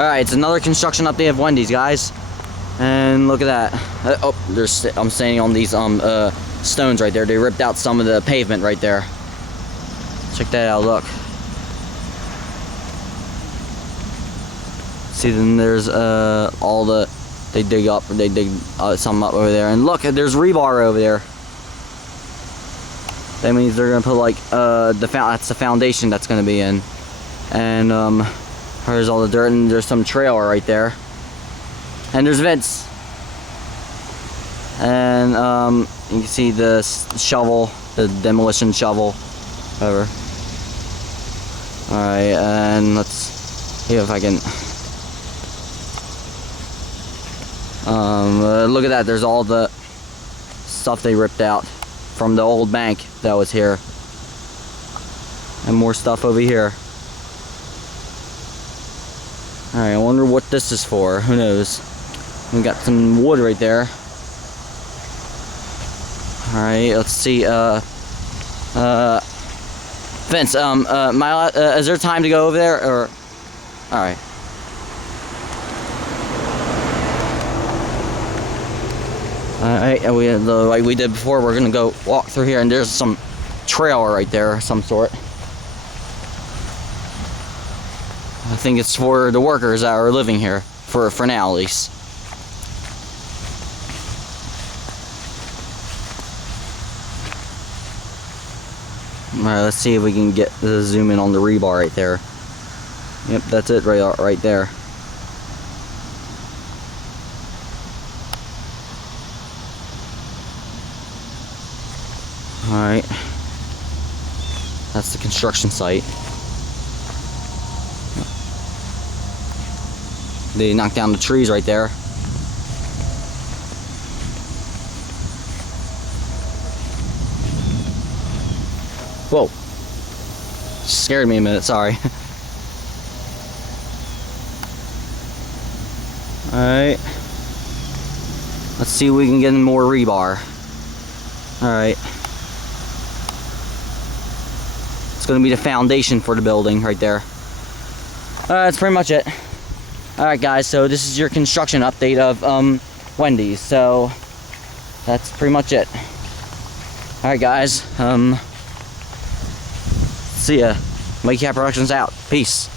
Alright, it's another construction update of Wendys, guys. And look at that. I'm standing on these stones right there. They ripped out some of the pavement right there. Check that out, look. See, then there's all the, they dig some up over there. And look, there's rebar over there. That means they're gonna put like that's the foundation that's gonna be in. And there's all the dirt, and there's some trailer right there. And there's vents. And you can see the shovel, the demolition shovel, whatever. Alright, and let's see if I can. Look at that, there's all the stuff they ripped out from the old bank that was here. And more stuff over here. Alright, I wonder what this is for. Who knows? We got some wood right there. Alright, let's see. Vince, is there time to go over there, or? Alright. Alright, like we did before, we're gonna go walk through here, and there's some trailer right there of some sort. I think it's for the workers that are living here, for now at least. Alright, let's see if we can get the zoom in on the rebar right there. Yep, that's it right there. Alright. That's the construction site. They knocked down the trees right there. Whoa. Scared me a minute, sorry. Alright. Let's see if we can get in more rebar. Alright. It's gonna be the foundation for the building right there. That's pretty much it. Alright guys, so this is your construction update of Wendys. So that's pretty much it. Alright guys, see ya. Mike Cat Productions out. Peace.